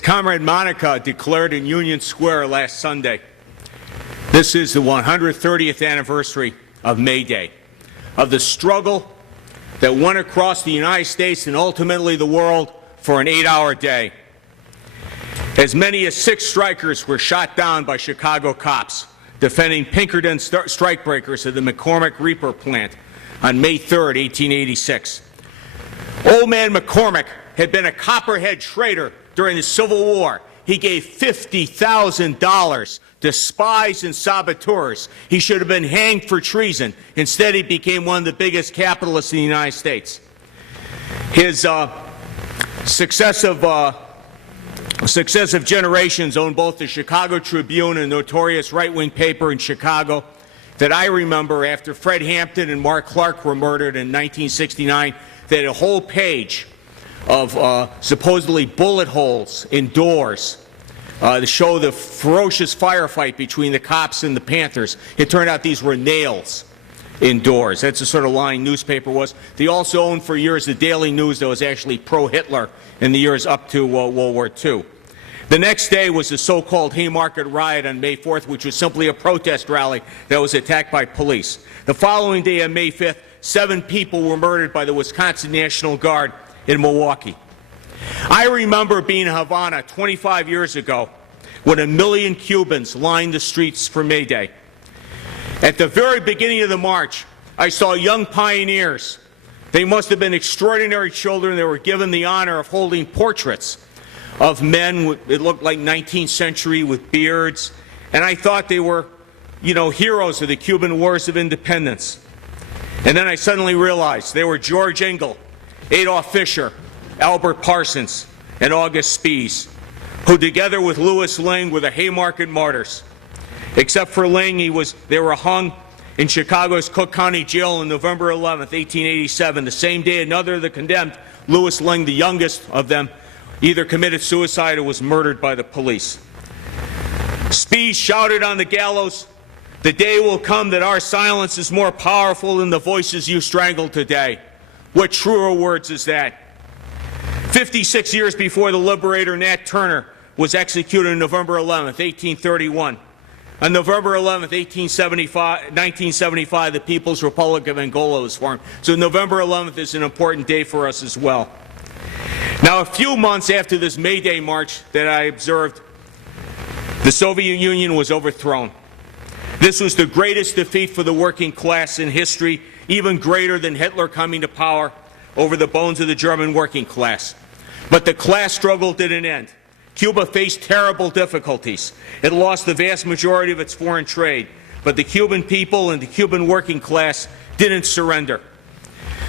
Comrade Monica declared in Union Square last Sunday, this is the 130th anniversary of May Day, of the struggle that went across the United States and ultimately the world for an 8-hour day. As many as 6 strikers were shot down by Chicago cops defending Pinkerton strikebreakers at the McCormick Reaper plant on May 3, 1886. Old man McCormick had been a Copperhead trader during the Civil War. He gave $50,000 to spies and saboteurs. He should have been hanged for treason. Instead, he became one of the biggest capitalists in the United States. His successive generations owned both the Chicago Tribune, a notorious right-wing paper in Chicago that I remember after Fred Hampton and Mark Clark were murdered in 1969. They had a whole page of supposedly bullet holes in doors to show the ferocious firefight between the cops and the Panthers. It turned out these were nails in doors. That's the sort of line newspaper was. They also owned for years the Daily News that was actually pro-Hitler in the years up to World War II. The next day was the so-called Haymarket riot on May 4th, which was simply a protest rally that was attacked by police. The following day on May 5th, 7 people were murdered by the Wisconsin National Guard in Milwaukee. I remember being in Havana 25 years ago when 1 million Cubans lined the streets for May Day. At the very beginning of the march, I saw young pioneers. They must have been extraordinary children. They were given the honor of holding portraits of men, it looked like 19th century, with beards. And I thought they were, heroes of the Cuban Wars of Independence. And then I suddenly realized they were George Engel, Adolf Fischer, Albert Parsons, and August Spies, who together with Louis Ling were the Haymarket martyrs. Except for Ling, they were hung in Chicago's Cook County Jail on November 11, 1887. The same day, another of the condemned, Louis Ling, the youngest of them, either committed suicide or was murdered by the police. Spies shouted on the gallows, "The day will come that our silence is more powerful than the voices you strangled today." What truer words is that? 56 years before the liberator Nat Turner was executed on November 11, 1831. On November 11, 1975, the People's Republic of Angola was formed. So November 11th is an important day for us as well. Now, a few months after this May Day march that I observed, the Soviet Union was overthrown. This was the greatest defeat for the working class in history, even greater than Hitler coming to power over the bones of the German working class. But the class struggle didn't end. Cuba faced terrible difficulties. It lost the vast majority of its foreign trade. But the Cuban people and the Cuban working class didn't surrender.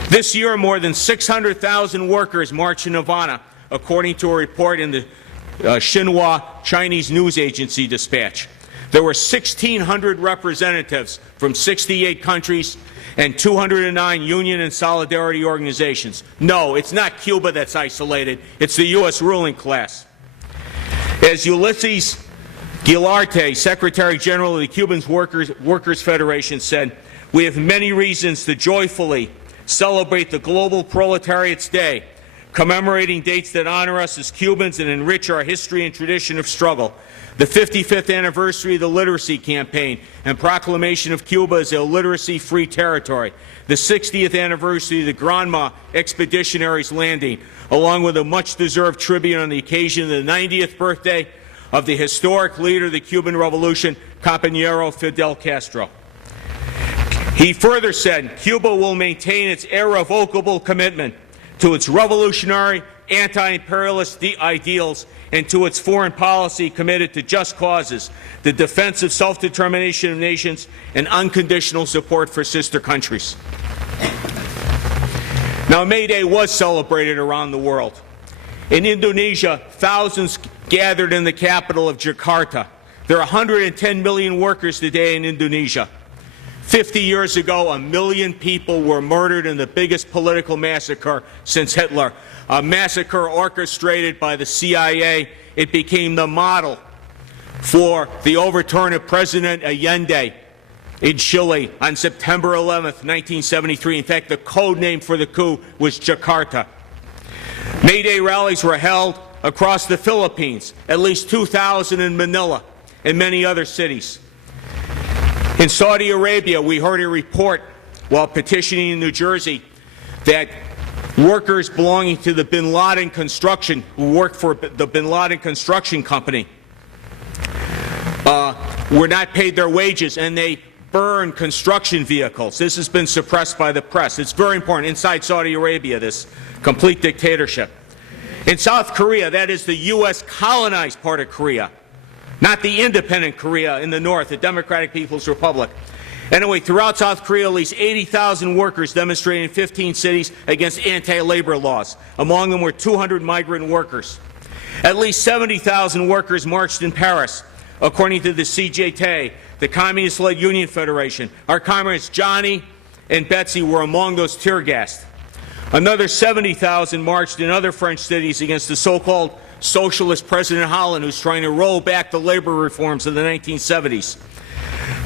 This year, more than 600,000 workers marched in Havana, according to a report in the Xinhua Chinese news agency dispatch. There were 1,600 representatives from 68 countries and 209 union and solidarity organizations. No, it's not Cuba that's isolated. It's the U.S. ruling class. As Ulysses Guilarte, Secretary General of the Cuban Workers Federation, said, "We have many reasons to joyfully celebrate the global proletariat's day, commemorating dates that honor us as Cubans and enrich our history and tradition of struggle. The 55th anniversary of the Literacy Campaign and proclamation of Cuba as a literacy-free territory, the 60th anniversary of the Granma Expeditionaries landing, along with a much-deserved tribute on the occasion of the 90th birthday of the historic leader of the Cuban Revolution, Compañero Fidel Castro." He further said, "Cuba will maintain its irrevocable commitment to its revolutionary, anti-imperialist ideals and to its foreign policy committed to just causes, the defense of self-determination of nations, and unconditional support for sister countries." Now, May Day was celebrated around the world. In Indonesia, thousands gathered in the capital of Jakarta. There are 110 million workers today in Indonesia. 50 years ago, 1 million people were murdered in the biggest political massacre since Hitler, a massacre orchestrated by the CIA. It became the model for the overturn of President Allende in Chile on September 11th, 1973. In fact, the code name for the coup was Jakarta. May Day rallies were held across the Philippines, at least 2,000 in Manila, and many other cities. In Saudi Arabia, we heard a report while petitioning in New Jersey that workers belonging to the Bin Laden construction, who worked for the Bin Laden construction company, were not paid their wages, and they burned construction vehicles. This has been suppressed by the press. It's very important. Inside Saudi Arabia, this complete dictatorship. In South Korea, that is the U.S. colonized part of Korea, not the independent Korea in the north, the Democratic People's Republic. Anyway, throughout South Korea, at least 80,000 workers demonstrated in 15 cities against anti-labor laws. Among them were 200 migrant workers. At least 70,000 workers marched in Paris, according to the CGT, the Communist-led Union Federation. Our comrades Johnny and Betsy were among those tear-gassed. Another 70,000 marched in other French cities against the so-called socialist President Holland, who's trying to roll back the labor reforms of the 1970s.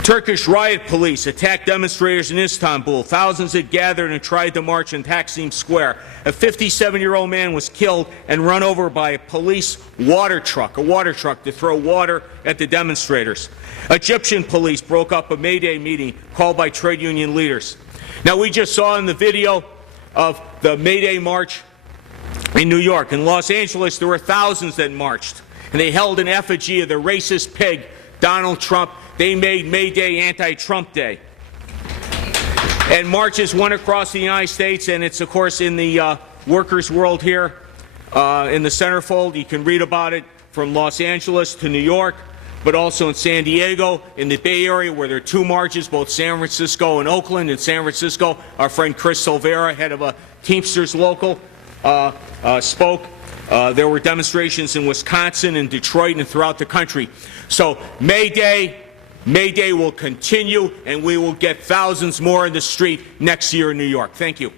Turkish riot police attacked demonstrators in Istanbul. Thousands had gathered and tried to march in Taksim Square. A 57-year-old man was killed and run over by a police water truck to throw water at the demonstrators. Egyptian police broke up a May Day meeting called by trade union leaders. Now, we just saw in the video of the May Day march in New York. In Los Angeles, there were thousands that marched, and they held an effigy of the racist pig, Donald Trump. They made May Day anti-Trump Day. And marches went across the United States, and it's, of course, in the workers' world here in the centerfold. You can read about it from Los Angeles to New York, but also in San Diego, in the Bay Area, where there are two marches, both San Francisco and Oakland. In San Francisco, our friend Chris Silvera, head of a Teamsters local, spoke. There were demonstrations in Wisconsin and Detroit and throughout the country. So May Day will continue, and we will get thousands more in the street next year in New York. Thank you.